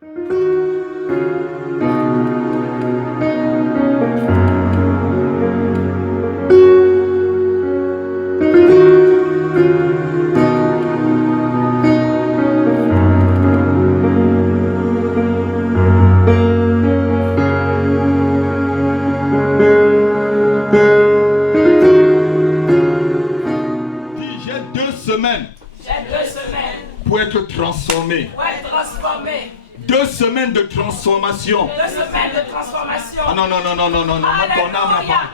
Pour être transformé. 2 semaines de transformation. 2 semaines de transformation. Ah non. Alléluia.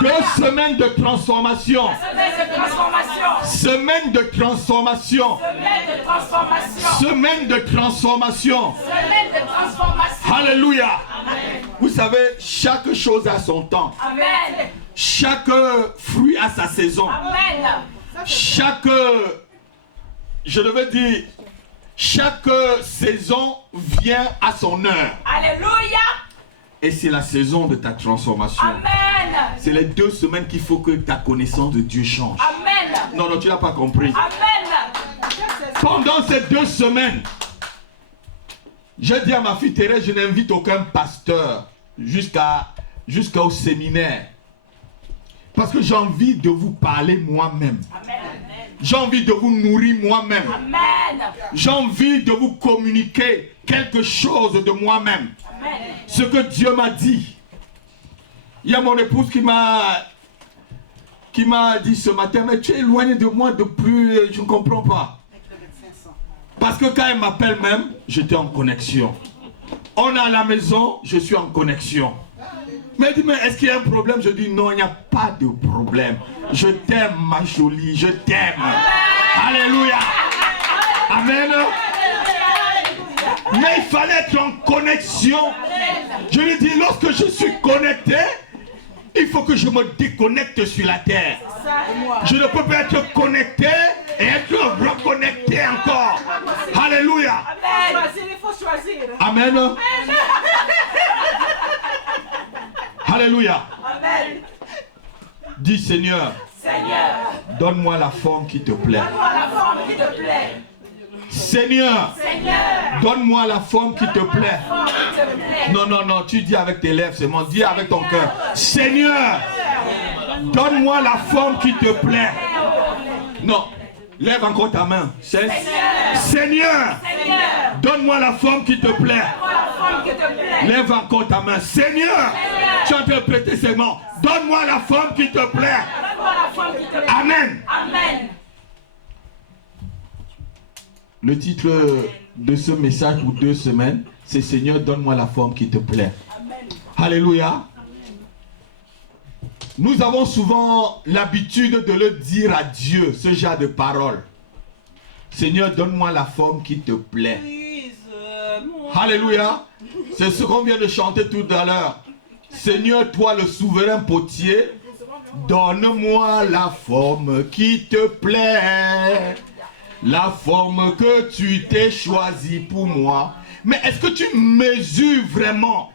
2 semaines de transformation. Semaine de transformation. Semaine de transformation. Alléluia. Vous savez, chaque chose a son temps. Amen. Chaque fruit a sa saison. Amen. Chaque, je devais dire, chaque saison vient à son heure. Alléluia. Et c'est la saison de ta transformation. Amen. C'est les 2 semaines qu'il faut que ta connaissance de Dieu change. Amen. Non, tu n'as pas compris. Amen. Pendant ces 2 semaines, je dis à ma fille Thérèse, je n'invite aucun pasteur jusqu'au séminaire. Parce que j'ai envie de vous parler moi-même. J'ai envie de vous nourrir moi-même. J'ai envie de vous communiquer quelque chose de moi-même. Ce que Dieu m'a dit. Il y a mon épouse qui m'a dit ce matin, mais tu es éloigné de moi depuis, je ne comprends pas. Parce que quand elle m'appelle même, j'étais en connexion. On est à la maison, je suis en connexion. Mais elle dit, mais est-ce qu'il y a un problème? Je dis, non, il n'y a pas de problème. Je t'aime, ma jolie, je t'aime. Alléluia. Amen. Mais il fallait être en connexion. Je lui dis, lorsque je suis connecté, il faut que je me déconnecte sur la terre. Je ne peux pas être connecté et être reconnecté encore. Alléluia. Il faut choisir. Amen. Alléluia. Amen. Dis Seigneur, donne-moi la forme qui te plaît. Seigneur, donne-moi la forme qui te plaît. Non, tu dis avec tes lèvres seulement, dis avec ton cœur. Seigneur, donne-moi la forme qui te plaît. Non, lève encore ta main. Seigneur, donne-moi la forme qui te plaît. Lève encore ta main. Seigneur, tu as interprété ces mots. Donne-moi la forme qui te plaît. Amen. Le titre de ce message pour 2 semaines, c'est Seigneur, donne-moi la forme qui te plaît. Alléluia. Nous avons souvent l'habitude de le dire à Dieu, ce genre de paroles. Seigneur, donne-moi la forme qui te plaît. Alléluia. C'est ce qu'on vient de chanter tout à l'heure. Seigneur, toi le souverain potier, donne-moi la forme qui te plaît. La forme que tu t'es choisie pour moi. Mais est-ce que tu mesures vraiment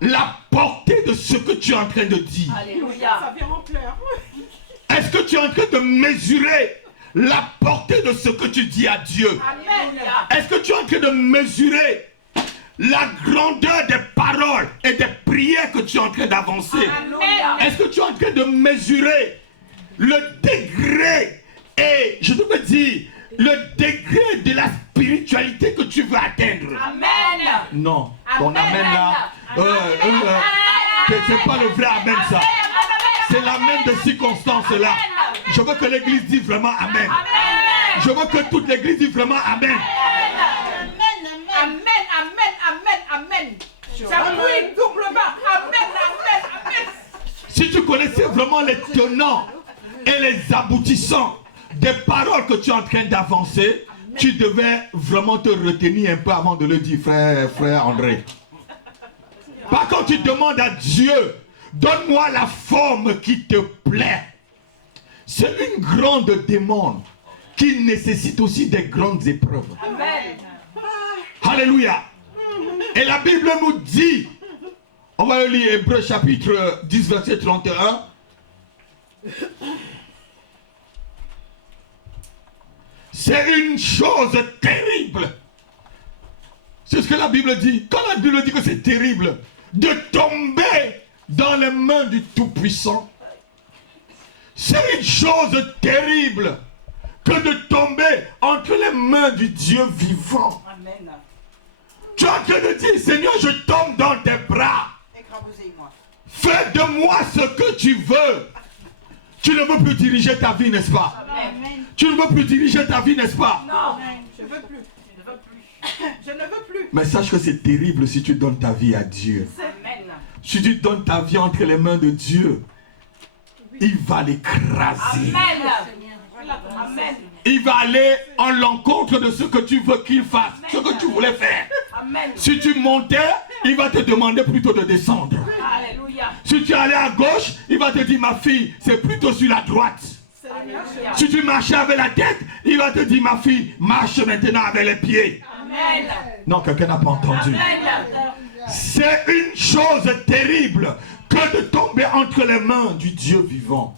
la portée de ce que tu es en train de dire? Alléluia. Ça vient en pleurs. Est-ce que tu es en train de mesurer la portée de ce que tu dis à Dieu? Amen. Est-ce que tu es en train de mesurer la grandeur des paroles et des prières que tu es en train d'avancer? Est-ce que tu es en train de mesurer le degré et, je veux dire, le degré de la spiritualité que tu veux atteindre? Amen. Non, ton amen là, c'est pas le vrai amen ça. C'est l'amen de circonstance là. Je veux que l'église dise vraiment amen. Je veux que toute l'église dise vraiment amen. Amen. Ça brille doublement. Amen. Si tu connaissais vraiment les tenants et les aboutissants des paroles que tu es en train d'avancer, tu devais vraiment te retenir un peu avant de le dire, frère André. Par contre, tu demandes à Dieu, donne-moi la forme qui te plaît. C'est une grande demande qui nécessite aussi des grandes épreuves. Amen. Alléluia. Et la Bible nous dit, on va lire Hébreux chapitre 10, verset 31. C'est une chose terrible. Si C'est ce que la Bible dit. Quand la Bible dit que c'est terrible de tomber dans les mains du Tout-Puissant, c'est une chose terrible que de tomber entre les mains du Dieu vivant. Amen. Tu es en train de dire, Seigneur, je tombe dans tes bras. Écraboussez-moi. Fais de moi ce que tu veux. Tu ne veux plus diriger ta vie, n'est-ce pas? Amen. Tu ne veux plus diriger ta vie, n'est-ce pas? Non, je ne veux plus. Je ne veux plus. Je ne veux plus. Mais sache que c'est terrible si tu donnes ta vie à Dieu. Amen. Si tu donnes ta vie entre les mains de Dieu, il va l'écraser. Amen. Il va aller en l'encontre de ce que tu veux qu'il fasse, ce que tu voulais faire. Amen. Si tu montais, il va te demander plutôt de descendre. Alléluia. Si tu allais à gauche, il va te dire, ma fille, c'est plutôt sur la droite. C'est la meilleure chose. Si tu marchais avec la tête, il va te dire, ma fille, marche maintenant avec les pieds. Amen. Non, quelqu'un n'a pas entendu. Amen. C'est une chose terrible que de tomber entre les mains du Dieu vivant.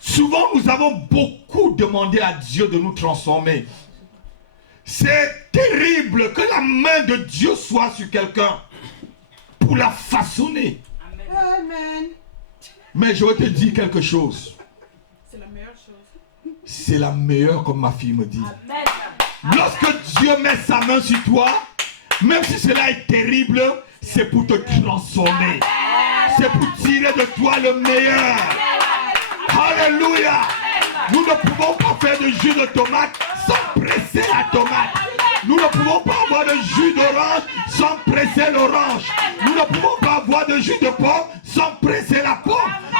Souvent, nous avons beaucoup demandé à Dieu de nous transformer. C'est terrible que la main de Dieu soit sur quelqu'un pour la façonner. Amen. Mais je vais te dire quelque chose. C'est la meilleure chose. C'est la meilleure, comme ma fille me dit. Amen. Lorsque Dieu met sa main sur toi, même si cela est terrible, c'est pour te transformer. C'est pour tirer de toi le meilleur. Alléluia. Nous ne pouvons pas faire de jus de tomate sans presser la tomate. Nous ne pouvons pas avoir de jus d'orange sans presser l'orange. Nous ne pouvons pas avoir de jus de pomme sans presser la pomme.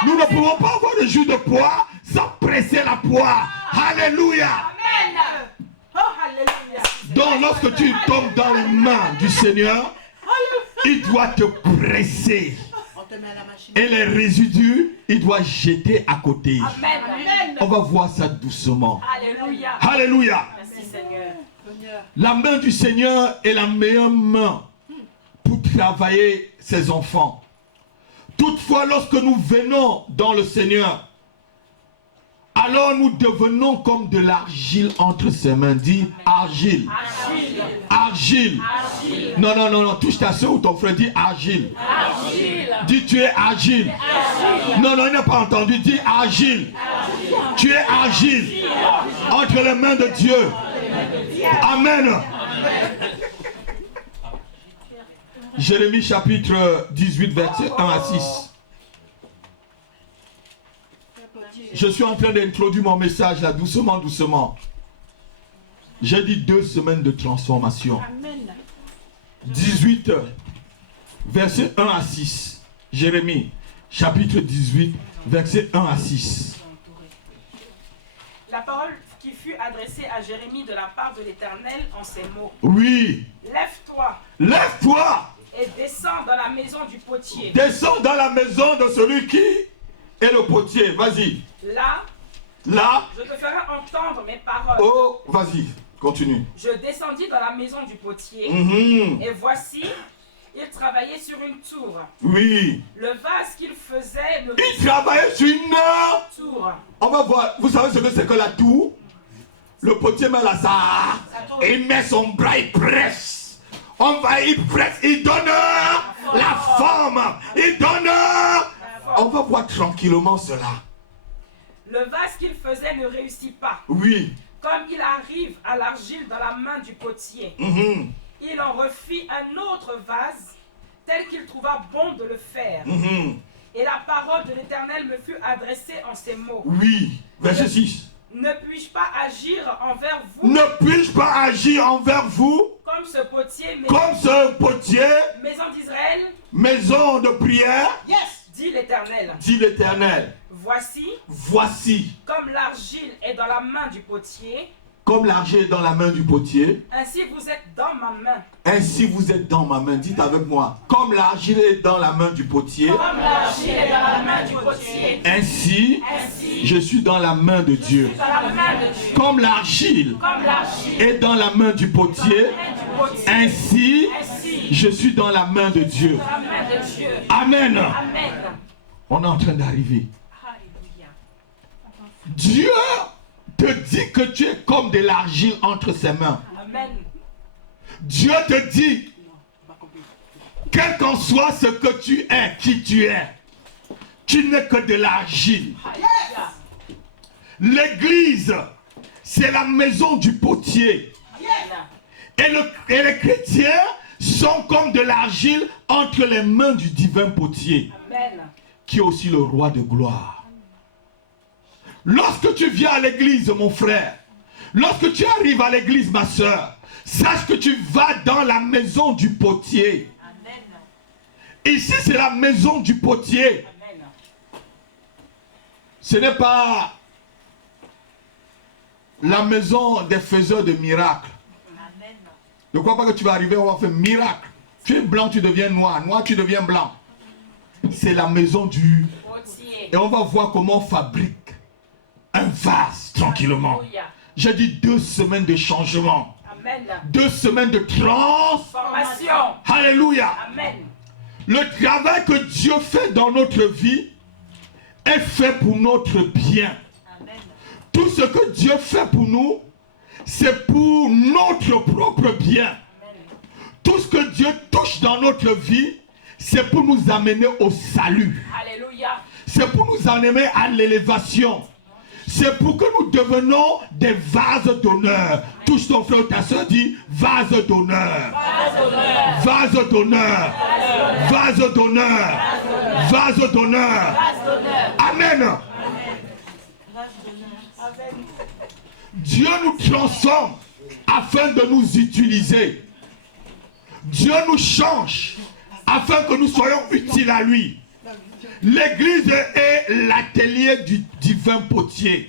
Nous ne pouvons pas avoir de jus de poire sans presser la poire. Alléluia. Amen. Oh, alléluia. Donc lorsque tu tombes dans les mains du Seigneur, il doit te presser. On te met à la machine. Et les résidus, il doit jeter à côté. Amen. Amen. On va voir ça doucement. Alléluia. Alléluia. Merci Seigneur. La main du Seigneur est la meilleure main pour travailler ses enfants. Toutefois, lorsque nous venons dans le Seigneur, alors nous devenons comme de l'argile entre ses mains. Dis argile. Agile. Argile. Agile. Non, non, non, non. Touche ta soeur ou ton frère. Dis argile. Agile. Dis tu es agile. Non, non, il n'a pas entendu. Dis agile. Tu es agile. Entre les mains de Dieu. Amen. Jérémie chapitre 18, verset 1 à 6. Je suis en train d'introduire mon message là, doucement, doucement. J'ai dit 2 semaines de transformation. Amen. 18, verset 1 à 6. Jérémie, chapitre 18, verset 1 à 6. La parole qui fut adressée à Jérémie de la part de l'Éternel en ces mots. Oui, Lève-toi lève-toi, et descends dans la maison du potier. descends dans la maison de celui qui est le potier. Vas-y. Là, Là, je te ferai entendre mes paroles. oh, vas-y, continue. Je descendis dans la maison du potier. Mhm. Et voici, il travaillait sur une tour. Oui. Le vase qu'il faisait ne Il travaillait sur une tour. On va voir. Vous savez ce que c'est que la tour? Le potier met la ça. Il met son bras, il presse. On va, il presse, il donne la forme. Il donne. On va voir tranquillement cela. Le vase qu'il faisait ne réussit pas. Oui. Comme il arrive à l'argile dans la main du potier, Mhm. il en refit un autre vase, tel qu'il trouva bon de le faire. Mhm. Et la parole de l'Éternel me fut adressée en ces mots. Oui. Verset 6. Ne puis-je pas agir envers vous Ne puis-je pas agir envers vous comme ce potier, comme ce potier, maison d'Israël, maison de prière, dit l'Éternel. dit l'Éternel. Voici, Voici, comme l'argile est dans la main du potier, comme l'argile est dans la main du potier, ainsi vous êtes dans ma main. ainsi vous êtes dans ma main. Dites avec moi. Comme l'argile est dans la main du potier, Comme l'argile est dans la main du potier, ainsi ainsi je suis dans la main de Dieu. dans la main de Dieu. Comme l'argile Comme l'argile est dans la main du potier, du potier, ainsi ainsi je suis dans la main de Dieu. dans la main de Dieu. Amen. Amen. On est en train d'arriver. Alléluia. Dieu te dit que tu es comme de l'argile entre ses mains. Amen. Dieu te dit, quel qu'en soit ce que tu es, qui tu es, tu n'es que de l'argile. L'église, c'est la maison du potier. Et les chrétiens sont comme de l'argile entre les mains du divin potier, qui est aussi le roi de gloire. Lorsque tu viens à l'église, mon frère, lorsque tu arrives à l'église, ma soeur, sache que tu vas dans la maison du potier. Ici, c'est la maison du potier. Ce n'est pas la maison des faiseurs de miracles. Ne crois pas que tu vas arriver, on va faire miracle. Tu es blanc, tu deviens noir. Noir, tu deviens blanc. C'est la maison du potier. Et on va voir comment on fabrique un vase tranquillement. J'ai dit 2 semaines de changement. Amen. 2 semaines de transformation. Alléluia. Amen. Le travail que Dieu fait dans notre vie est fait pour notre bien. Amen. Tout ce que Dieu fait pour nous, c'est pour notre propre bien. Amen. Tout ce que Dieu touche dans notre vie, c'est pour nous amener au salut. Alléluia. C'est pour nous amener à l'élévation. C'est pour que nous devenons des vases d'honneur. Touche ton frère ou ta soeur, dit vase d'honneur. Vase d'honneur. Vase d'honneur. Vase d'honneur. Amen. Dieu nous transforme afin de nous utiliser. Dieu nous change afin que nous soyons utiles à lui. L'église est l'atelier du divin potier.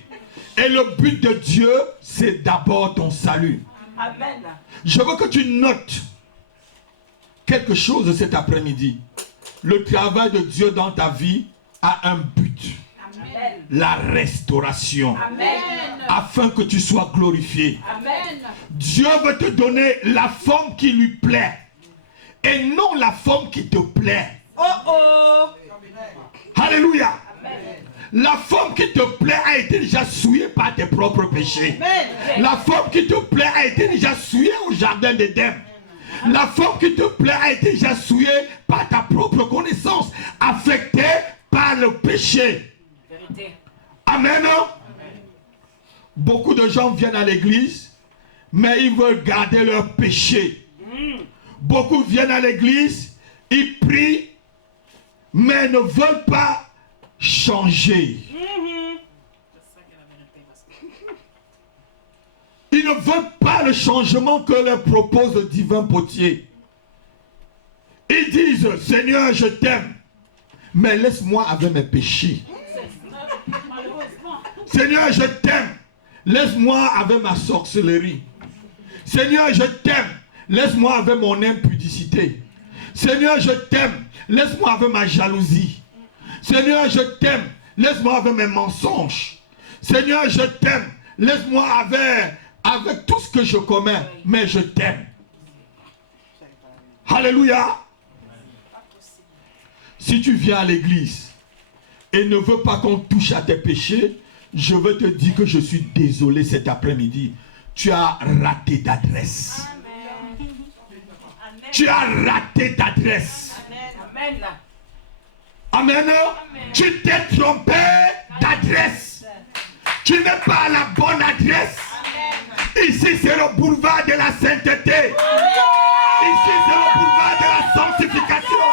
Et le but de Dieu, c'est d'abord ton salut. Amen. Je veux que tu notes quelque chose cet après-midi. Le travail de Dieu dans ta vie a un but. Amen. La restauration. Amen. Afin que tu sois glorifié. Amen. Dieu veut te donner la forme qui lui plaît. Et non la forme qui te plaît. Oh oh. Alléluia. Amen. La forme qui te plaît a été déjà souillée par tes propres péchés. Amen. La forme qui te plaît a été déjà souillée au jardin d'Éden. La forme qui te plaît a été déjà souillée par ta propre connaissance, affectée par le péché. Vérité. Amen. Amen. Beaucoup de gens viennent à l'église, mais ils veulent garder leur péché. Beaucoup viennent à l'église, ils prient, mais ne veulent pas changer. Ils ne veulent pas le changement que leur propose le divin potier. Ils disent, Seigneur, je t'aime, mais laisse-moi avec mes péchés. Seigneur, je t'aime, laisse-moi avec ma sorcellerie. Seigneur, je t'aime, laisse-moi avec mon impudicité. Seigneur, je t'aime, laisse-moi avec ma jalousie. Seigneur, je t'aime, laisse-moi avec mes mensonges. Seigneur, je t'aime, laisse-moi avec tout ce que je commets, mais je t'aime. Alléluia. Si tu viens à l'église et ne veux pas qu'on touche à tes péchés, je veux te dire que je suis désolé cet après-midi. Tu as raté d'adresse. Tu as raté d'adresse. Amen. Amen. Amen. Tu t'es trompé d'adresse. Tu n'es pas à la bonne adresse. Amen. Ici c'est le boulevard de la sainteté. Ici c'est le boulevard de la sanctification.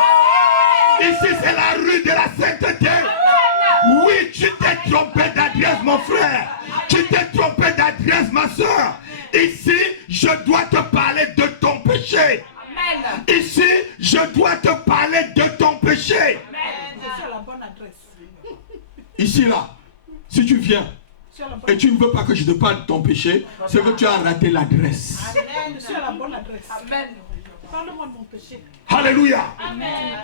Ici c'est la rue de la sainteté. Oui, tu t'es trompé d'adresse, mon frère. Tu t'es trompé d'adresse, ma soeur. Ici, je dois te parler de ton péché. Amen. Ici, je dois te parler de ton péché. Amen. C'est la bonne adresse. Ici, là, si tu viens et tu ne veux pas que je te parle de ton péché, c'est que tu as raté l'adresse. Amen. C'est la bonne adresse. Amen. Parle-moi de mon péché. Alléluia. Amen.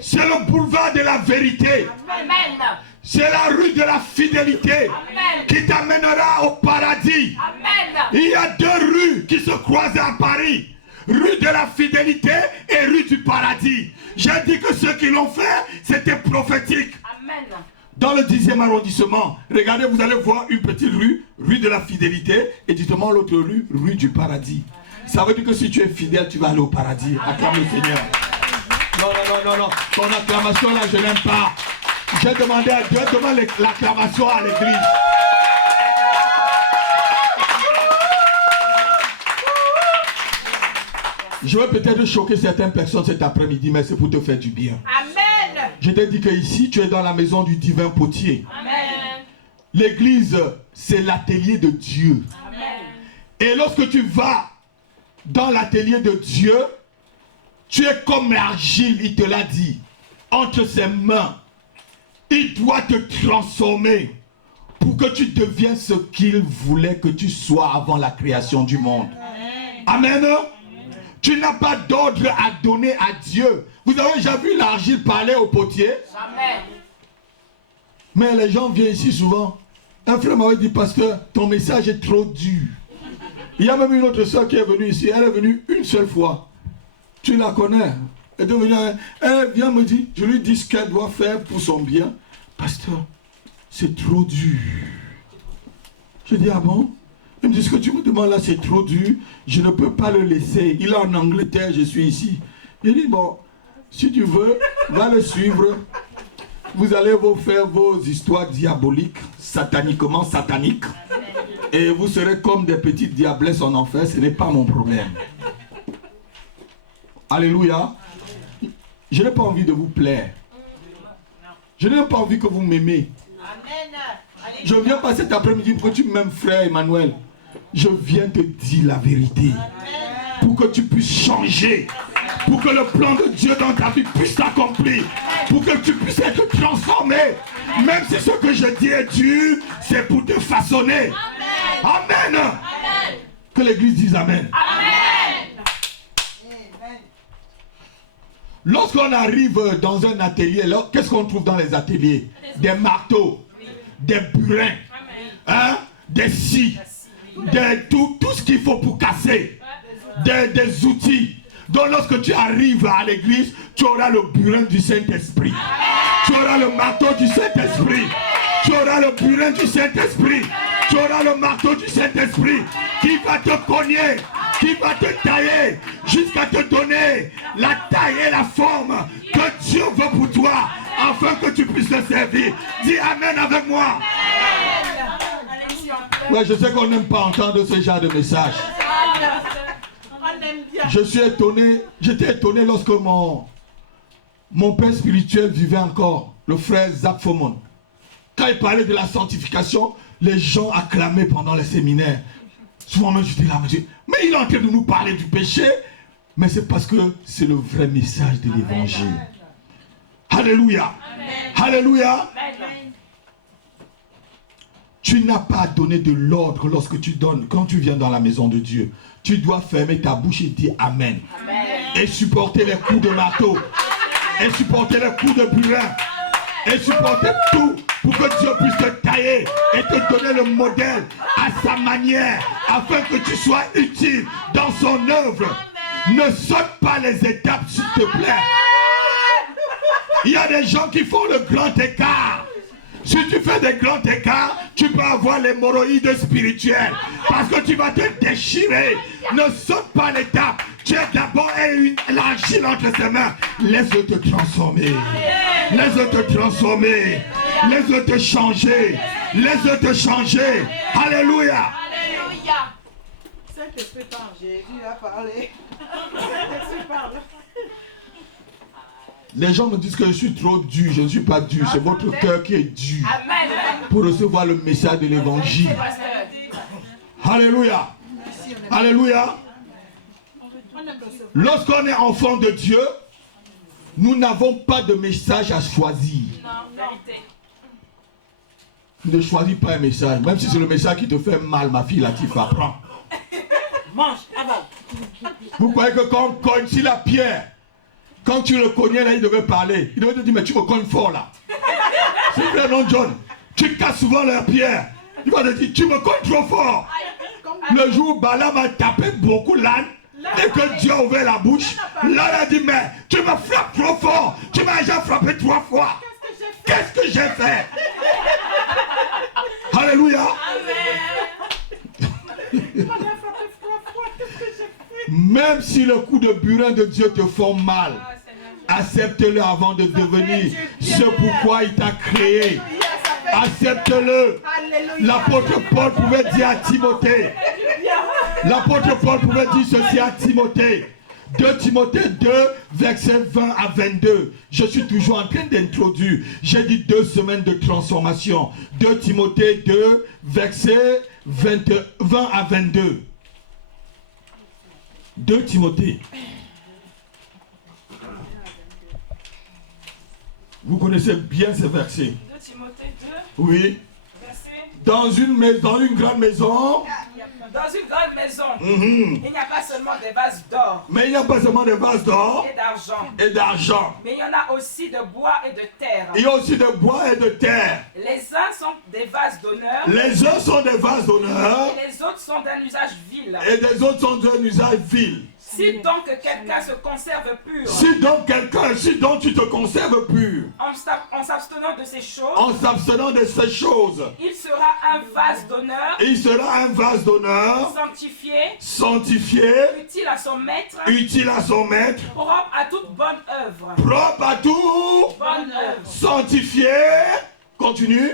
C'est le boulevard de la vérité. Amen. C'est la rue de la fidélité. Amen. Qui t'amènera au paradis. Amen. Il y a 2 rues qui se croisent à Paris. Rue de la fidélité et rue du paradis. J'ai dit que ceux qui l'ont fait, c'était prophétique. Amen. Dans le 10e arrondissement, regardez, vous allez voir une petite rue, rue de la fidélité, et justement l'autre rue, rue du paradis. Ça veut dire que si tu es fidèle, tu vas aller au paradis. Acclame le Seigneur. Non. Ton acclamation là, je n'aime pas. J'ai demandé à Dieu, demande l'acclamation à l'église. Je vais peut-être choquer certaines personnes cet après-midi, mais c'est pour te faire du bien. Amen. Je t'ai dit que ici, tu es dans la maison du divin potier. Amen. L'église, c'est l'atelier de Dieu. Amen. Et lorsque tu vas dans l'atelier de Dieu, tu es comme l'argile, il te l'a dit, entre ses mains. Il doit te transformer pour que tu deviennes ce qu'il voulait que tu sois avant la création du monde. Amen. Tu n'as pas d'ordre à donner à Dieu. Vous avez déjà vu l'argile parler au potier? Jamais. Mais les gens viennent ici souvent. Un frère m'avait dit, pasteur, ton message est trop dur. Il y a même une autre soeur qui est venue ici. Elle est venue une seule fois. Tu la connais. Elle est venue, elle vient me dire, je lui dis ce qu'elle doit faire pour son bien. Pasteur, c'est trop dur. Je dis, ah bon? Il me dit, ce que tu me demandes là, c'est trop dur. Je ne peux pas le laisser. Il est en Angleterre, je suis ici. Il dit, bon, si tu veux, va le suivre. Vous allez vous faire vos histoires diaboliques, sataniquement sataniques. Et vous serez comme des petites diablesses en enfer. Ce n'est pas mon problème. Alléluia. Je n'ai pas envie de vous plaire. Je n'ai pas envie que vous m'aimez. Je viens pas cet après-midi pour que tu m'aimes, frère Emmanuel. Je viens te dire la vérité. Pour que tu puisses changer. Pour que le plan de Dieu dans ta vie puisse s'accomplir. Pour que tu puisses être transformé. Même si ce que je dis est dur, c'est pour te façonner. Amen. Amen. Que l'église dise Amen. Amen. Lorsqu'on arrive dans un atelier, qu'est-ce qu'on trouve dans les ateliers? Des marteaux, des burins, hein, des scies, tout ce qu'il faut pour casser, des outils. Donc lorsque tu arrives à l'église, tu auras le burin du Saint-Esprit. Tu auras le marteau du Saint-Esprit. Tu auras le burin du Saint-Esprit. Tu auras le marteau du Saint-Esprit qui va te cogner, qui va te tailler jusqu'à te donner la taille et la forme que Dieu veut pour toi afin que tu puisses le servir. Dis Amen avec moi. Ouais, je sais qu'on n'aime pas entendre ce genre de message. Je suis étonné, j'étais étonné lorsque mon père spirituel vivait encore, le frère Zach Fomon. Quand il parlait de la sanctification, les gens acclamaient pendant les séminaires. Souvent même je dis là, mais il est en train de nous parler du péché, mais c'est parce que c'est le vrai message de l'évangile. Alléluia. Amen. Alléluia. Amen. Tu n'as pas à donner de l'ordre lorsque tu donnes, quand tu viens dans la maison de Dieu. Tu dois fermer ta bouche et dire Amen. Amen. Et supporter les coups de marteau. Et supporter les coups de burin. Et supporter tout pour que Dieu puisse te tailler et te donner le modèle à sa manière afin que tu sois utile dans son œuvre. Ne saute pas les étapes s'il te plaît. Il y a des gens qui font le grand écart. Si tu fais des grands écarts, tu peux avoir l'hémorroïde spirituelle. Parce que tu vas te déchirer. Ne saute pas l'étape. Tu es d'abord l'argile entre ses mains. Laisse-le te transformer. Laisse-le te transformer. Laisse-le te changer. Laisse-le te changer. Alléluia. Alléluia. Saint-Esprit parle. Jésus a parlé. Les gens me disent que je suis trop dur. Je ne suis pas dur. C'est votre cœur qui est dur. Amen. Pour recevoir le message de l'évangile. Alléluia. Alléluia. Lorsqu'on est enfant de Dieu, nous n'avons pas de message à choisir. Ne choisis pas un message. Même si c'est le message qui te fait mal, ma fille Latifa, prends. Mange, avale. Vous croyez que quand on cogne, si la pierre, quand tu le cognais là, il devait parler. Il devait te dire, mais tu me cognes fort là. C'est vrai, non, John? Tu casses souvent la pierre. Il va te dire, tu me cognes trop fort. Le jour où Balaam a tapé beaucoup l'âne, et que Dieu a ouvert la bouche, là il a dit, mais tu me frappes trop fort. Tu m'as déjà frappé 3 fois. Qu'est-ce que j'ai fait? Alléluia. Même si le coup de burin de Dieu te font mal, Ah, Seigneur. accepte-le avant de devenir ce pourquoi il t'a créé. Alléluia, ça fait Accepte-le. Alléluia. L'apôtre Paul pouvait dire à Timothée. L'apôtre Paul pouvait dire ceci à Timothée. 2 Timothée 2, verset 20 à 22. Je suis toujours en train d'introduire. J'ai dit 2 semaines de transformation. 2 Timothée 2, verset 20 à 22. 2 Timothée. Vous connaissez bien ces versets. 2 Timothée 2, Oui. verset. Dans une grande maison. Dans une grande maison, Mhm. il n'y a pas seulement des vases d'or Mais il n'y a pas seulement de vases d'or et d'argent, et d'argent. mais il y en a aussi de bois et de terre. Il y a aussi de bois et de terre. Les uns sont des vases d'honneur Les uns sont des vases d'honneur et les autres sont d'un usage vil. et les autres sont d'un usage vil. Si donc quelqu'un se conserve pur Si donc tu te conserves pur, en s'abstenant de ces choses, en s'abstenant de ces choses, il sera un vase d'honneur, il sera un vase d'honneur, sanctifié, sanctifié, utile à son maître, utile à son maître, propre à toute bonne œuvre. propre à tout, Bonne œuvre. sanctifié. Continue.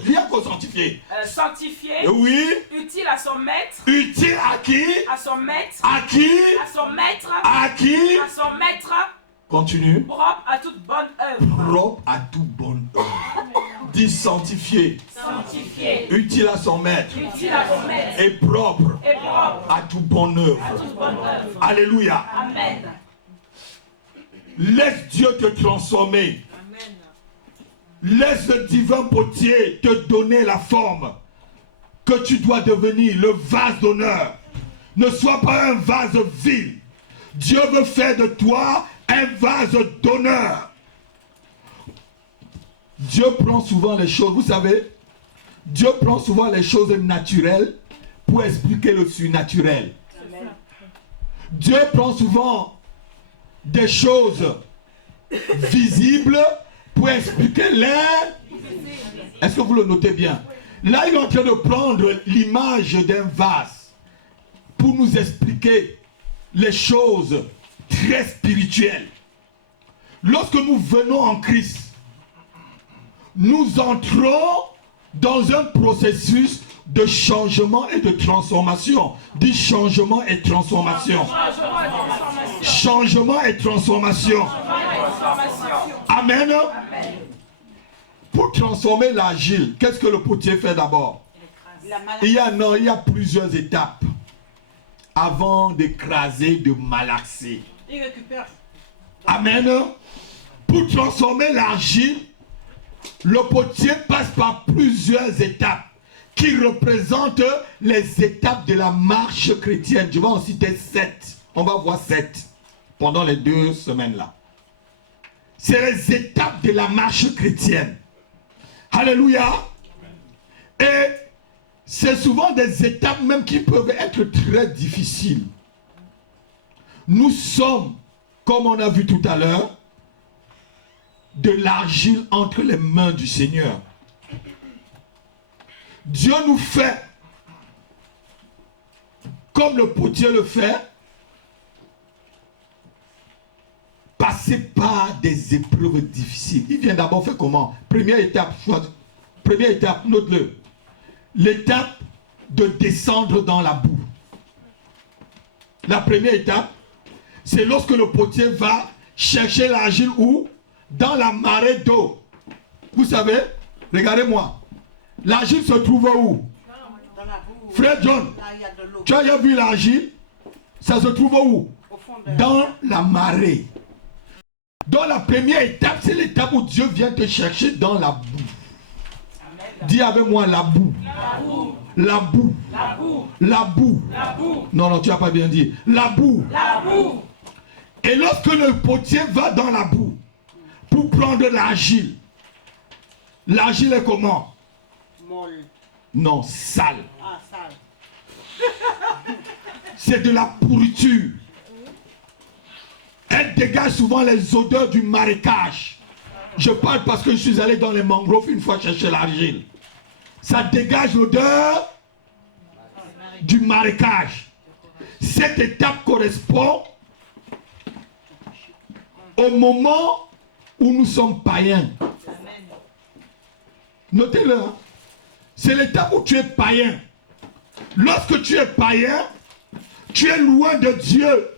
Viens qu'on sanctifié. Sanctifié, Oui. utile à son maître, Utile à qui? à son maître, À qui? à son maître, À qui? à son maître, Continue. propre à toute bonne œuvre. Propre à tout bonne œuvre. Dit sanctifié. Sanctifié, Utile à son maître. utile à son maître, Et propre et propre à tout bonne à œuvre. toute bonne œuvre. Alléluia. Amen. Laisse Dieu te transformer. Laisse le divin potier te donner la forme que tu dois devenir, le vase d'honneur. Ne sois pas un vase vil. Dieu veut faire de toi un vase d'honneur. Dieu prend souvent les choses, vous savez, Dieu prend souvent les choses naturelles pour expliquer le surnaturel. Dieu prend souvent des choses visibles pour expliquer les... Est-ce que vous le notez bien? Là, il est en train de prendre l'image d'un vase pour nous expliquer les choses très spirituelles. Lorsque nous venons en Christ, nous entrons dans un processus de changement et de transformation. Dit changement et transformation. Changement et transformation. Amen. Pour transformer l'argile, qu'est-ce que le potier fait d'abord? Il y a plusieurs étapes avant d'écraser, de malaxer. Il récupère. Amen. Pour transformer l'argile, le potier passe par plusieurs étapes qui représentent les étapes de la marche chrétienne. Je vais en citer 7. On va voir 7 pendant les 2 semaines là. C'est les étapes de la marche chrétienne. Alléluia. Et c'est souvent des étapes même qui peuvent être très difficiles. Nous sommes, comme on a vu tout à l'heure, de l'argile entre les mains du Seigneur. Dieu nous fait, comme le potier le fait, passer par des épreuves difficiles. Il vient d'abord faire comment? Première étape, note-le. L'étape de descendre dans la boue. La première étape, c'est lorsque le potier va chercher l'argile où? Dans la marée d'eau. Vous savez, regardez-moi. L'argile se trouve où? Dans la boue. Frère John, Là, il y a de l'eau. tu as déjà vu l'argile? Ça se trouve où? Au fond de la... Dans la marée. Donc la première étape, c'est l'étape où Dieu vient te chercher dans la boue. Dis avec moi la boue. La boue, La boue. la boue, La boue. la boue, Non, tu n'as pas bien dit. La boue. la boue. Et lorsque le potier va dans la boue pour prendre l'argile, l'argile est comment? Molle. Non, sale. Ah, sale. C'est de la pourriture. Elle dégage souvent les odeurs du marécage. Je parle parce que je suis allé dans les mangroves une fois chercher l'argile. Ça dégage l'odeur du marécage. Cette étape correspond au moment où nous sommes païens. Amen. Notez-le. Hein. C'est l'étape où tu es païen. Lorsque tu es païen, tu es loin de Dieu.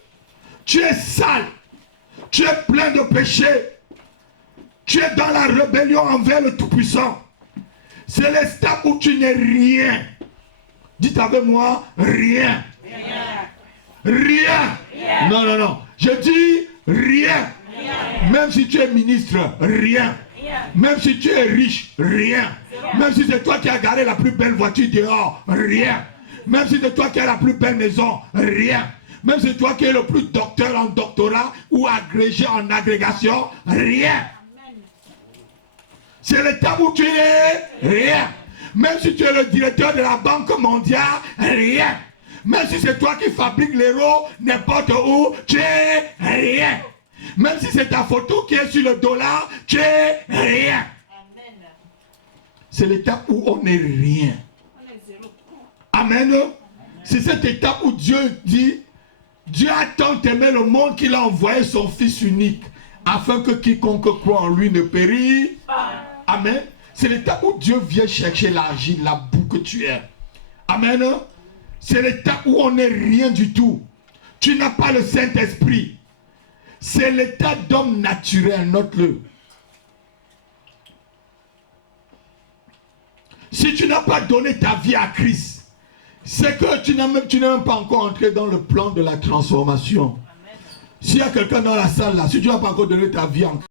Tu es sale. Tu es plein de péchés. Tu es dans la rébellion envers le Tout-Puissant. C'est l'étape où tu n'es rien. Dites avec moi, rien. Rien. Non, non, non. Je dis rien. Même si tu es ministre, rien. Même si tu es riche, rien. Même si c'est toi qui as garé la plus belle voiture dehors, rien. Même si c'est toi qui as la plus belle maison, rien. Même si c'est toi qui es le plus docteur en doctorat ou agrégé en agrégation, rien. C'est l'étape où tu es rien. Même si tu es le directeur de la Banque mondiale, rien. Même si c'est toi qui fabriques l'euro n'importe où, tu es rien. Même si c'est ta photo qui est sur le dollar, tu es rien. C'est l'étape où on n'est rien. Amen. C'est cette étape où Dieu dit, Dieu a tant aimé le monde qu'il a envoyé son Fils unique, afin que quiconque croit en lui ne périsse. Amen. C'est l'étape où Dieu vient chercher l'argile, la boue que tu es. Amen. C'est l'étape où on n'est rien du tout. Tu n'as pas le Saint-Esprit. C'est l'état d'homme naturel, note-le. Si tu n'as pas donné ta vie à Christ, c'est que tu n'es même pas encore entré dans le plan de la transformation. S'il y a quelqu'un dans la salle là, si tu n'as pas encore donné ta vie en Christ,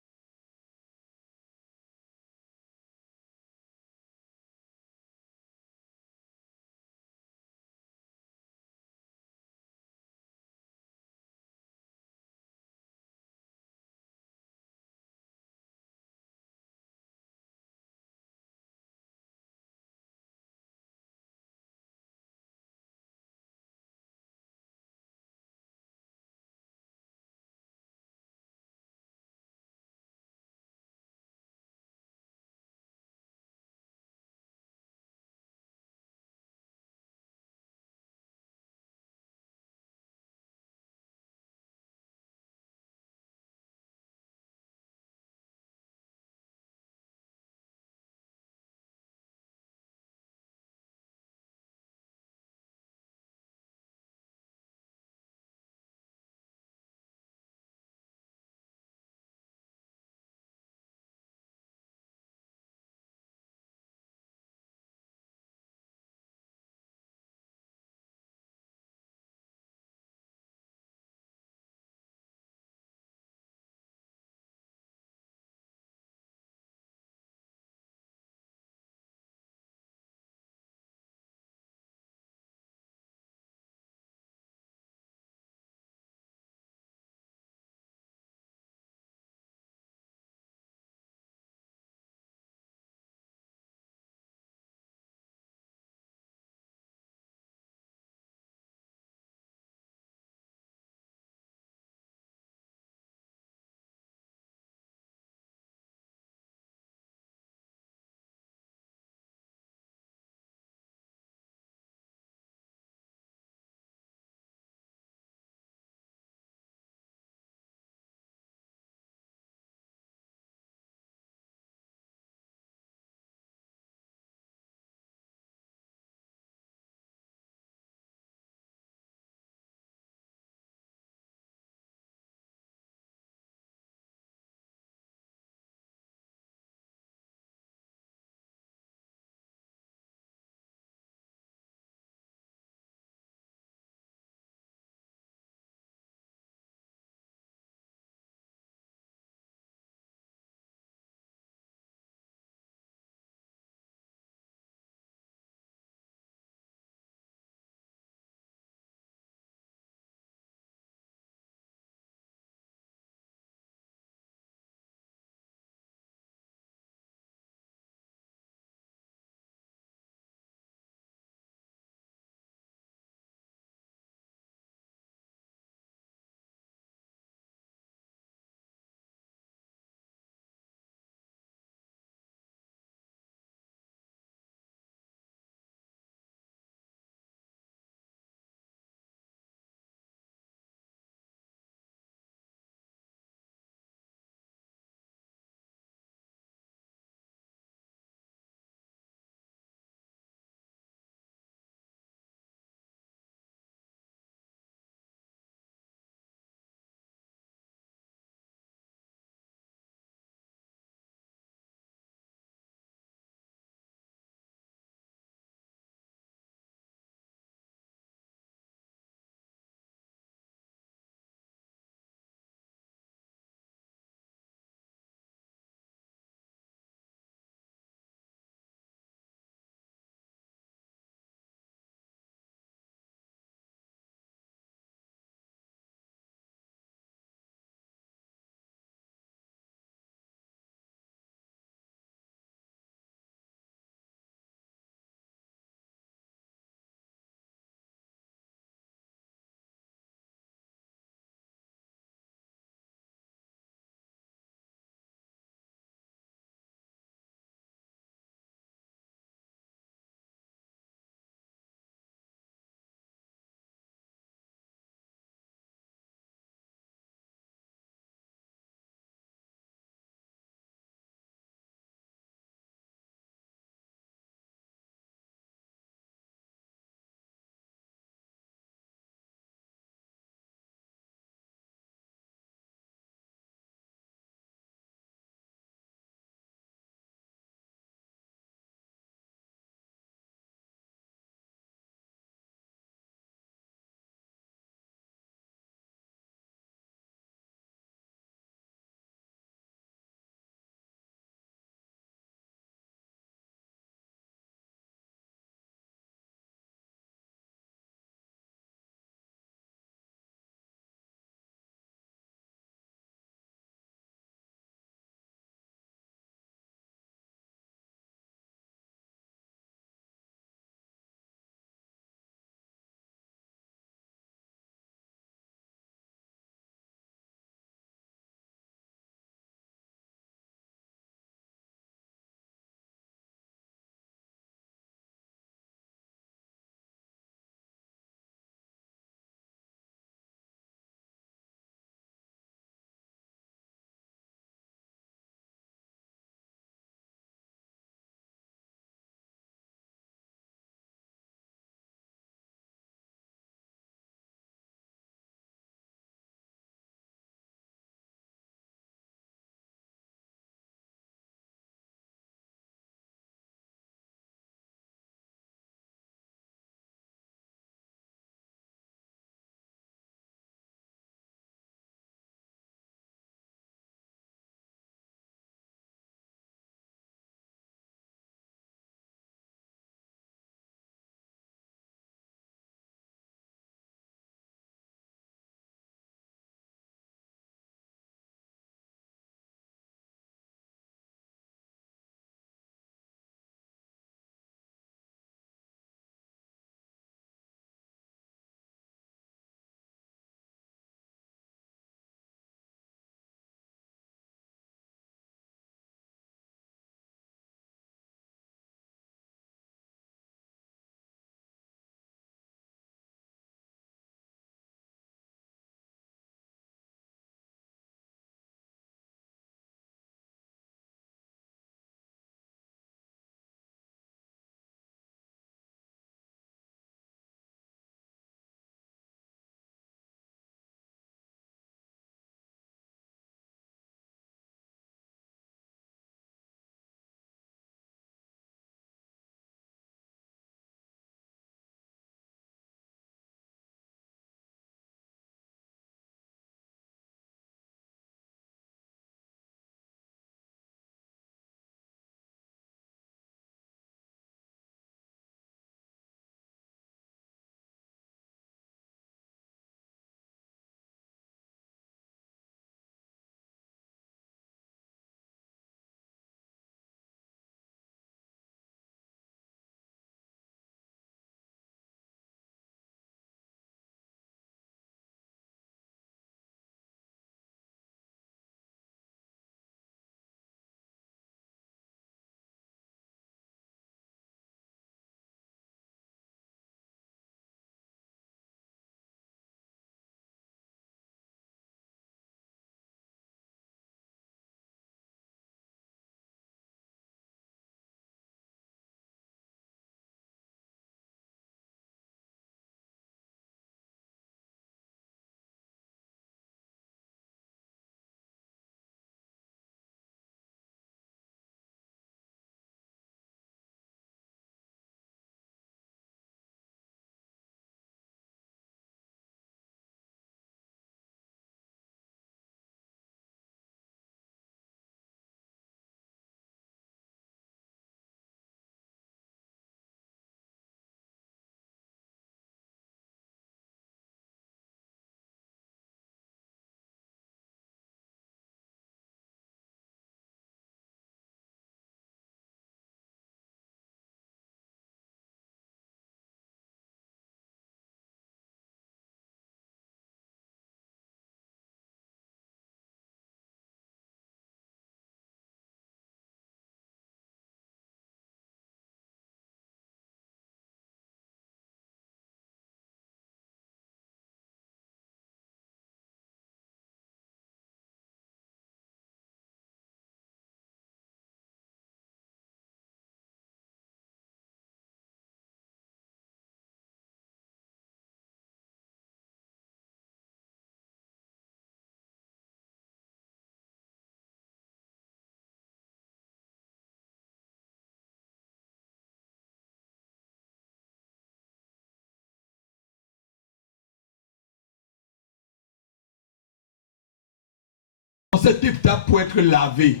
cette étape pour être lavés.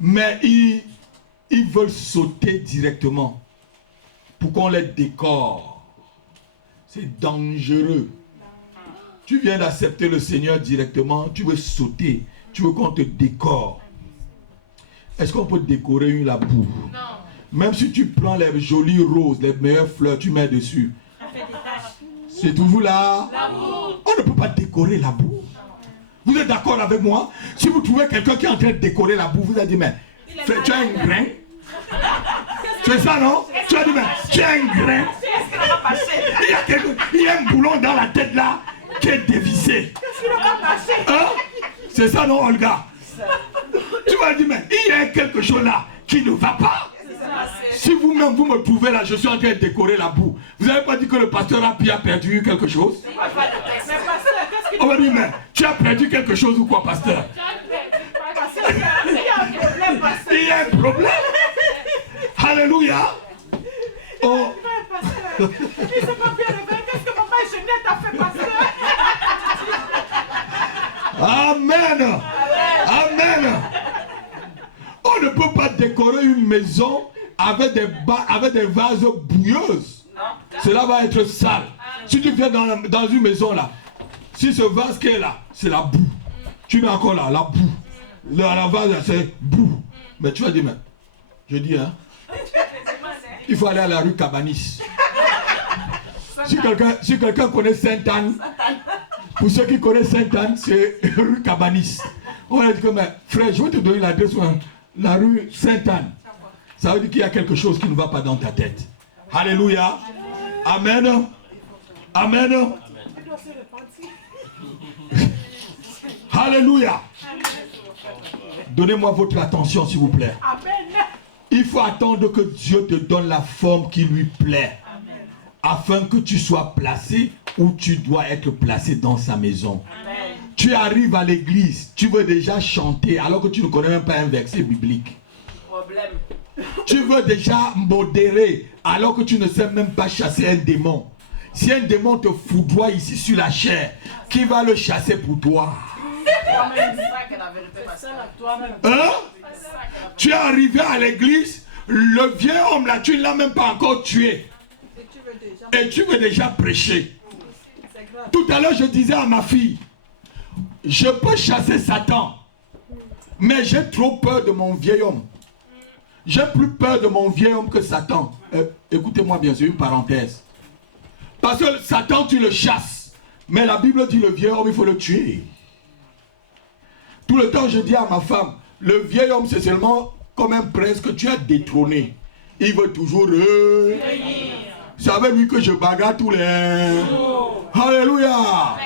Mais ils veulent sauter directement pour qu'on les décore. C'est dangereux. Tu viens d'accepter le Seigneur directement, tu veux sauter, tu veux qu'on te décore. Est-ce qu'on peut décorer la boue? Non. Même si tu prends les jolies roses, les meilleures fleurs, tu mets dessus. C'est toujours là. On ne peut pas décorer la boue. Vous êtes d'accord avec moi? Si vous trouvez quelqu'un qui est en train de décorer la boue, vous allez dire, mais tu as un grain? C'est ça, non? Tu as dit, mais tu as un grain? Il y a un boulon dans la tête là qui est dévissé. Hein? C'est ça, non, Olga? Tu vas dire, mais il y a quelque chose là qui ne va pas. Si vous-même vous me trouvez là, je suis en train de décorer la boue. Vous n'avez pas dit que le pasteur a perdu quelque chose? On va dire, mais tu as perdu quelque chose ou quoi, pasteur? Il y a un problème. Alléluia. Oh. Amen. Amen. On ne peut pas décorer une maison avec des vases bouilleuses. Cela va être sale. Si tu viens dans une maison là, si ce vase qui est là, c'est la boue. Tu mets encore là, la boue. La vase c'est boue. Mais tu vas dire, mais je dis, hein, il faut aller à la rue Cabanis. Si quelqu'un connaît Sainte-Anne, pour ceux qui connaissent Sainte-Anne, c'est rue Cabanis. On va dire que, mais frère, je vais te donner l'adresse, la rue Sainte-Anne. Ça veut dire qu'il y a quelque chose qui ne va pas dans ta tête. Alléluia. Amen. Amen. Alléluia. Donnez-moi votre attention, s'il vous plaît. Il faut attendre que Dieu te donne la forme qui lui plaît. Afin que tu sois placé où tu dois être placé dans sa maison. Amen. Tu arrives à l'église, tu veux déjà chanter alors que tu ne connais même pas un verset biblique. Problème. Tu veux déjà modérer alors que tu ne sais même pas chasser un démon. Si un démon te foudroie ici sur la chair, qui va le chasser pour toi? Hein? Tu es arrivé à l'église, le vieux homme là, tu ne l'as même pas encore tué. Et tu veux déjà prêcher. Tout à l'heure, je disais à ma fille, je peux chasser Satan, mais j'ai trop peur de mon vieil homme. J'ai plus peur de mon vieil homme que Satan. Écoutez-moi bien, c'est une parenthèse. Parce que Satan, tu le chasses. Mais la Bible dit le vieil homme, il faut le tuer. Tout le temps, je dis à ma femme, le vieil homme, c'est seulement comme un prince que tu as détrôné. Il veut toujours... C'est avec lui que je bagarre tous les... Alléluia.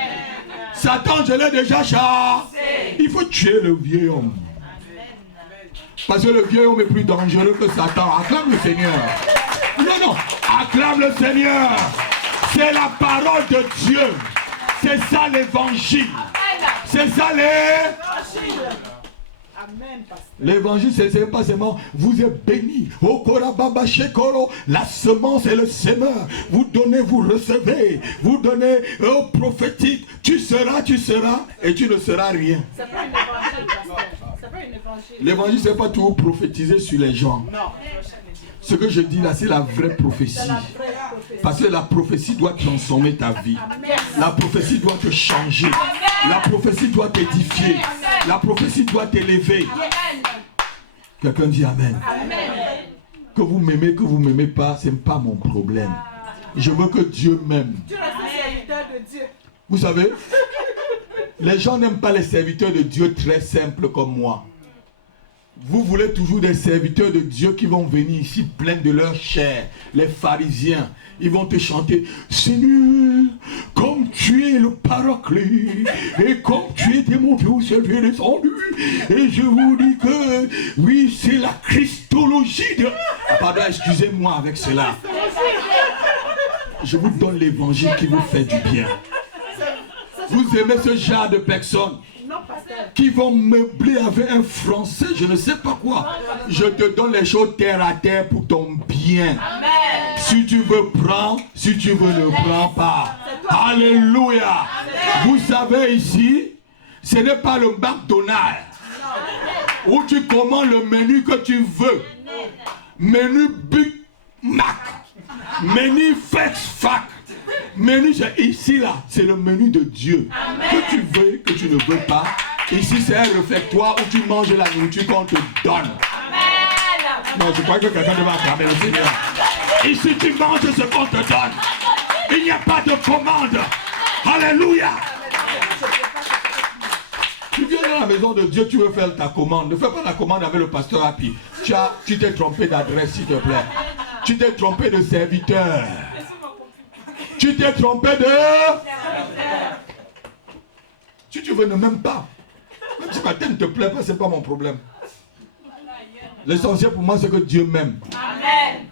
Satan, je l'ai déjà chassé. Il faut tuer le vieil homme. Parce que le vieil homme est plus dangereux que Satan. Acclame le Seigneur. Non, non. Acclame le Seigneur. C'est la parole de Dieu. C'est ça l'évangile. C'est ça l'évangile. L'évangile, c'est pas seulement vous êtes bénis. Au Korababa Shekoro, la semence et le semeur. Vous donnez, vous recevez. Vous donnez au prophétique. Tu seras, et tu ne seras rien. C'est pas un évangile, pasteur. C'est pas un évangile. L'évangile, c'est pas tout prophétiser sur les gens. Non. Ce que je dis là, c'est la vraie prophétie. Parce que la prophétie doit transformer ta vie. La prophétie doit te changer. La prophétie doit t'édifier. La prophétie doit t'élever. Quelqu'un dit Amen. Que vous m'aimez pas, ce n'est pas mon problème. Je veux que Dieu m'aime. Vous savez, les gens n'aiment pas les serviteurs de Dieu très simples comme moi. Vous voulez toujours des serviteurs de Dieu qui vont venir ici pleins de leur chair. Les pharisiens, ils vont te chanter Seigneur, comme tu es le paraclet, et comme tu es démonté au ciel, tu es descendu. Et je vous dis que oui, c'est la christologie de... Ah, pardon, excusez-moi avec cela. Je vous donne l'évangile qui vous fait du bien. Vous aimez ce genre de personnes qui vont meubler avec un français, je ne sais pas quoi. Je te donne les choses terre à terre pour ton bien. Amen. Si tu veux, prends. Si tu veux, ne prends pas. Alléluia. Amen. Vous savez ici, Ce n'est pas le McDonald's où tu commandes le menu que tu veux. Menu Big Mac. Menu Flex Fac. Menu, ici là, c'est le menu de Dieu. Amen. Que tu veux, que tu ne veux pas. Ici, c'est un réfectoire où tu manges la nourriture qu'on te donne. Amen. Non, je crois que quelqu'un devait acclamer le Seigneur. Ici, tu manges ce qu'on te donne. Il n'y a pas de commande. Alléluia. Tu viens dans la maison de Dieu, tu veux faire ta commande. Ne fais pas la commande avec le pasteur Happy. Tu t'es trompé d'adresse, s'il te plaît. Tu t'es trompé de serviteur. Tu t'es trompé de... Si tu veux, ne m'aimes pas. Même si ma tête ne te plaît pas, ce n'est pas mon problème. L'essentiel pour moi, c'est que Dieu m'aime. Amen.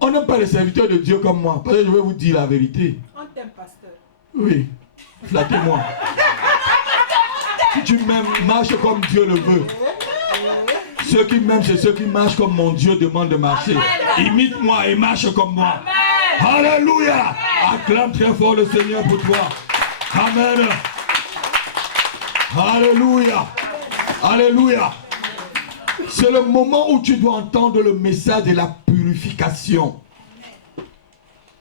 On n'aime pas les serviteurs de Dieu comme moi. Parce que je vais vous dire la vérité. On t'aime, pasteur. Oui. Flattez-moi. Si tu m'aimes, marche comme Dieu le veut. Ceux qui m'aiment, c'est ceux qui marchent comme mon Dieu demande de marcher. Imite-moi et marche comme moi. Amen. Alléluia. Acclame très fort le Seigneur pour toi. Amen. Alléluia. Alléluia. C'est le moment où tu dois entendre le message de la purification.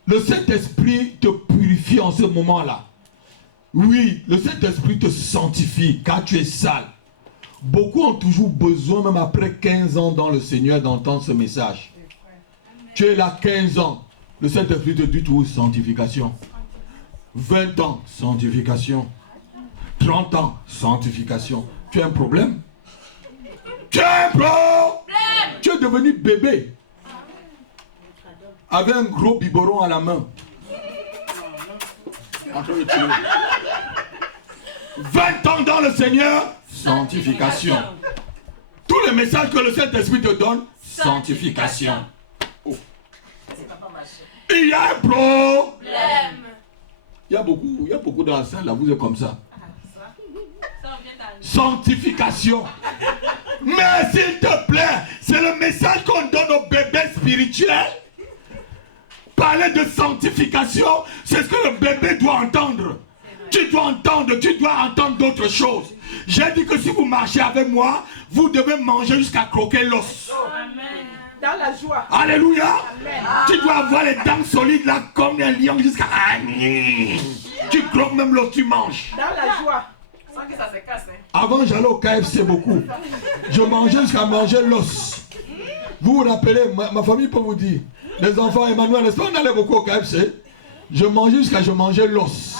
Le Saint-Esprit te purifie en ce moment-là. Oui, le Saint-Esprit te sanctifie car tu es sale. Beaucoup ont toujours besoin, même après 15 ans dans le Seigneur, d'entendre ce message. Tu es là 15 ans. Le Saint-Esprit te dit toujours sanctification. 20 ans, sanctification. 30 ans, sanctification. Tu as un problème? Tu as un problème? Tu es devenu bébé. Avec un gros biberon à la main. En train de tuer. 20 ans dans le Seigneur, sanctification. Tous les messages que le Saint-Esprit te donne, sanctification. Oh. Il y a un problème. Il y a beaucoup dans la salle là, vous êtes comme ça. Sanctification. Mais s'il te plaît, c'est le message qu'on donne aux bébés spirituels. Parler de sanctification, c'est ce que le bébé doit entendre. Tu dois entendre d'autres choses. J'ai dit que si vous marchez avec moi, vous devez manger jusqu'à croquer l'os. Dans la joie. Alléluia. Amen. Tu dois avoir les dents solides là comme un lion jusqu'à... Tu croques même l'os, tu manges. Dans la joie. Sans que ça se casse. Hein. Avant, j'allais au KFC beaucoup. Je mangeais jusqu'à manger l'os. Vous vous rappelez, ma famille peut vous dire. Les enfants, Emmanuel, n'est-ce pas, on allait beaucoup au KFC. Je mangeais jusqu'à je mangeais l'os.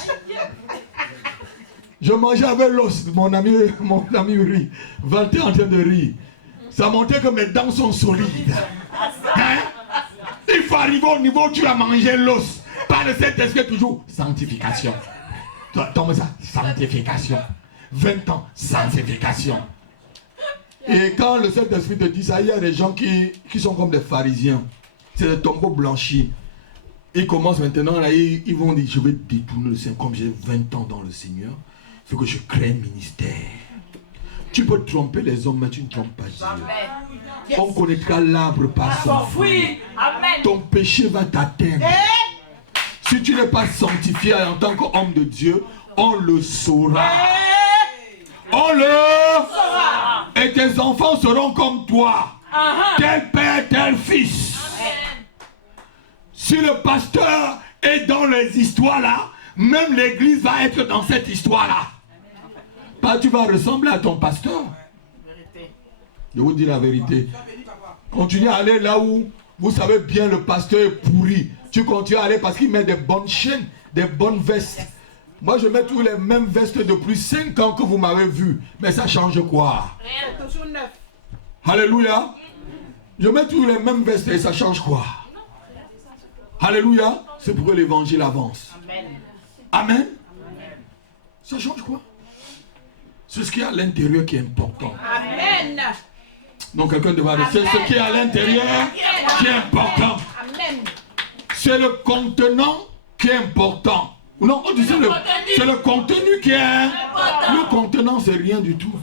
Je mangeais avec l'os. Mon ami rit. Valter en train de rire. Ça montrait que mes dents sont solides. Hein? Il faut arriver au niveau où tu as mangé l'os. Par le Saint-Esprit toujours. Sanctification. Tombe ça. Sanctification. 20 ans. Sanctification. Et quand le Saint-Esprit te dit ça, il y a des gens qui sont comme des pharisiens. C'est des tombeaux blanchis. Ils commencent maintenant, là, ils vont dire, je vais détourner le Seigneur. Comme j'ai 20 ans dans le Seigneur, il faut que je crée un ministère. Tu peux tromper les hommes, mais tu ne trompes pas Dieu. Amen. On connaîtra l'arbre par son fruit. Ton péché va t'atteindre. Si tu n'es pas sanctifié en tant qu'homme de Dieu, on le saura. On le saura. Et tes enfants seront comme toi. Tel père, tel fils. Si le pasteur est dans les histoires là, même l'église va être dans cette histoire là. Pas tu vas ressembler à ton pasteur. Je vous dis la vérité. Continue à aller là où vous savez bien le pasteur est pourri. Tu continues à aller parce qu'il met des bonnes chaînes, des bonnes vestes. Moi je mets tous les mêmes vestes depuis 5 ans que vous m'avez vu. Mais ça change quoi? Toujours neuf. Alléluia. Je mets tous les mêmes vestes et ça change quoi? Alléluia. C'est pourquoi l'évangile avance. Amen. Amen. Ça change quoi? C'est ce qui est à l'intérieur qui est important. Amen. Donc quelqu'un devra dire, c'est ce qui est à l'intérieur qui est important. Amen. C'est le contenant qui est important. Non, on dit c'est le contenu qui est important. Le contenant, c'est rien du tout.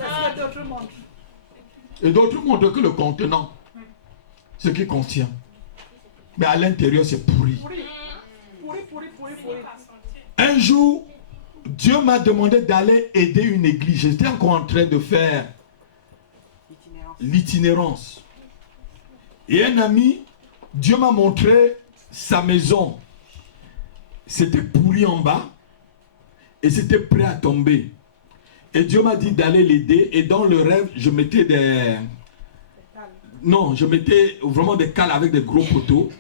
Et d'autres montrent que le contenant, ce qui contient. Mais à l'intérieur, c'est pourri. Un jour, Dieu m'a demandé d'aller aider une église. J'étais encore en train de faire l'itinérance. Et un ami, Dieu m'a montré sa maison. C'était pourri en bas et c'était prêt à tomber. Et Dieu m'a dit d'aller l'aider. Et dans le rêve, je mettais des... Non, je mettais vraiment des cales avec des gros poteaux.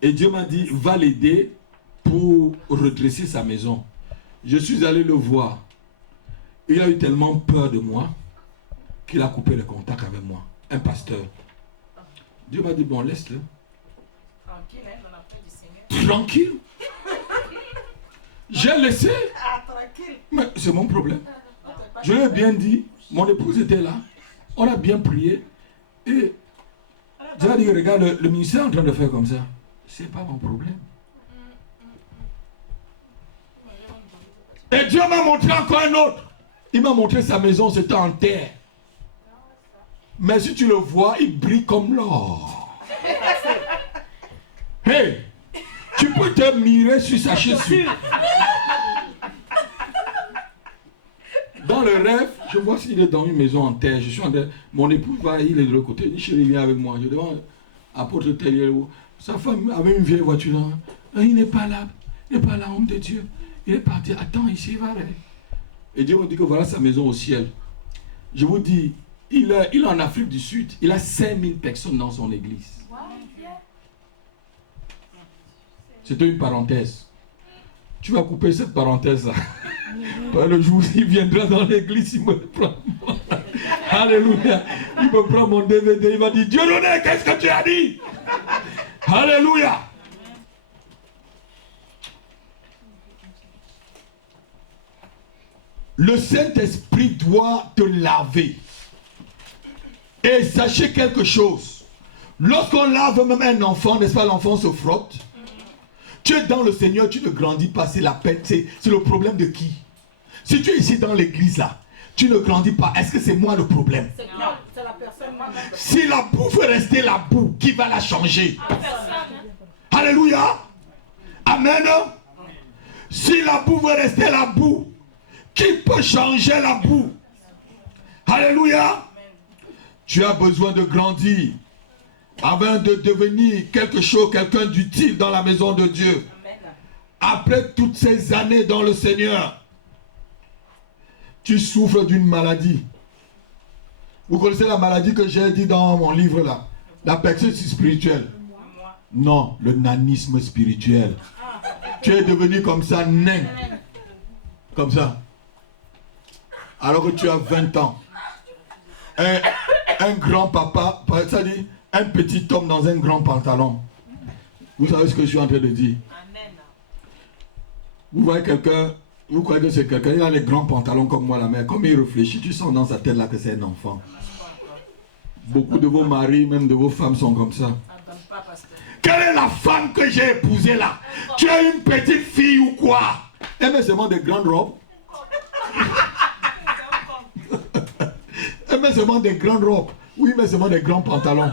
Et Dieu m'a dit, va l'aider pour redresser sa maison. Je suis allé le voir. Il a eu tellement peur de moi qu'il a coupé le contact avec moi. Un pasteur. Dieu m'a dit, bon, laisse-le. Tranquille, hein, dans la paix du Seigneur. Tranquille. J'ai laissé. Ah, tranquille. Mais c'est mon problème. Je lui ai bien dit, mon épouse était là. On a bien prié. Et Dieu a dit, regarde, le ministère est en train de faire comme ça. C'est pas mon problème. Et Dieu m'a montré encore un autre. Il m'a montré sa maison, c'était en terre. Mais si tu le vois, il brille comme l'or. Hey, tu peux te mirer sur sa chaussure. Dans le rêve, je vois s'il est dans une maison en terre. Je suis en terre. Mon époux va, il est de l'autre côté. Il dit, chérie, viens avec moi. Je demande, apôtre tel, sa femme avait une vieille voiture. Il n'est pas là. Il n'est pas là, homme de Dieu. Il est parti. Attends, ici, il va aller. Et Dieu me dit que voilà sa maison au ciel. Je vous dis, il est en Afrique du Sud. Il a 5000 personnes dans son église. C'était une parenthèse. Tu vas couper cette parenthèse-là. Le jour où il viendra dans l'église, il me prend. Alléluia. Il me prend mon DVD. Il va dire, Dieu donné, qu'est-ce que tu as dit? Alléluia. Le Saint-Esprit doit te laver. Et sachez quelque chose. Lorsqu'on lave même un enfant, n'est-ce pas, l'enfant se frotte. Tu es dans le Seigneur, tu ne grandis pas, c'est la peine. C'est le problème de qui? Si tu es ici dans l'église là, tu ne grandis pas, est-ce que c'est moi le problème? Non, c'est la personne moi-même. Si la boue veut rester la boue, qui va la changer? Alléluia. Amen. Si la boue veut rester la boue, qui peut changer la boue? Alléluia. Tu as besoin de grandir afin de devenir quelque chose, quelqu'un d'utile dans la maison de Dieu. Après toutes ces années dans le Seigneur, tu souffres d'une maladie. Vous connaissez la maladie que j'ai dit dans mon livre là? La personne spirituelle. Non, le nanisme spirituel. Tu es devenu comme ça, nain. Comme ça. Alors que tu as 20 ans. Un grand papa, ça dit, un petit homme dans un grand pantalon. Vous savez ce que je suis en train de dire? Vous voyez quelqu'un, vous croyez que c'est quelqu'un, il a les grands pantalons comme moi, la mère. Comme il réfléchit, tu sens dans sa tête là que c'est un enfant. Beaucoup de vos maris, même de vos femmes sont comme ça. Quelle est la femme que j'ai épousée là? Tu es une petite fille ou quoi? Elle met seulement des grandes robes. Elle met seulement des grandes robes. Oui, mais seulement des grands pantalons.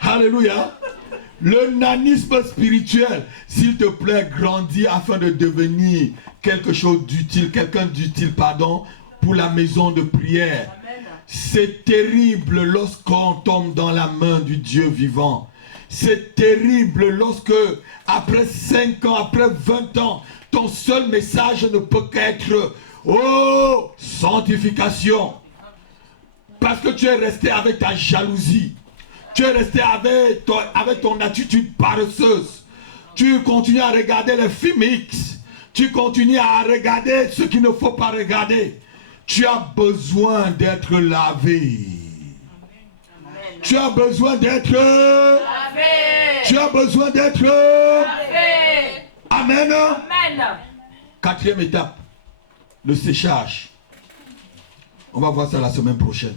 Alléluia. Le nanisme spirituel, s'il te plaît, grandis afin de devenir quelque chose d'utile, quelqu'un d'utile, pardon, pour la maison de prière. C'est terrible lorsqu'on tombe dans la main du Dieu vivant. C'est terrible lorsque, après 5 ans, après 20 ans, ton seul message ne peut qu'être « Oh, sanctification !» Parce que tu es resté avec ta jalousie. Tu es resté avec ton attitude paresseuse. Tu continues à regarder les films X. Tu continues à regarder ce qu'il ne faut pas regarder. Tu as besoin d'être lavé. Tu as besoin d'être lavé. Tu as besoin d'être lavé. Amen. Amen. 4e étape, le séchage. On va voir ça la semaine prochaine.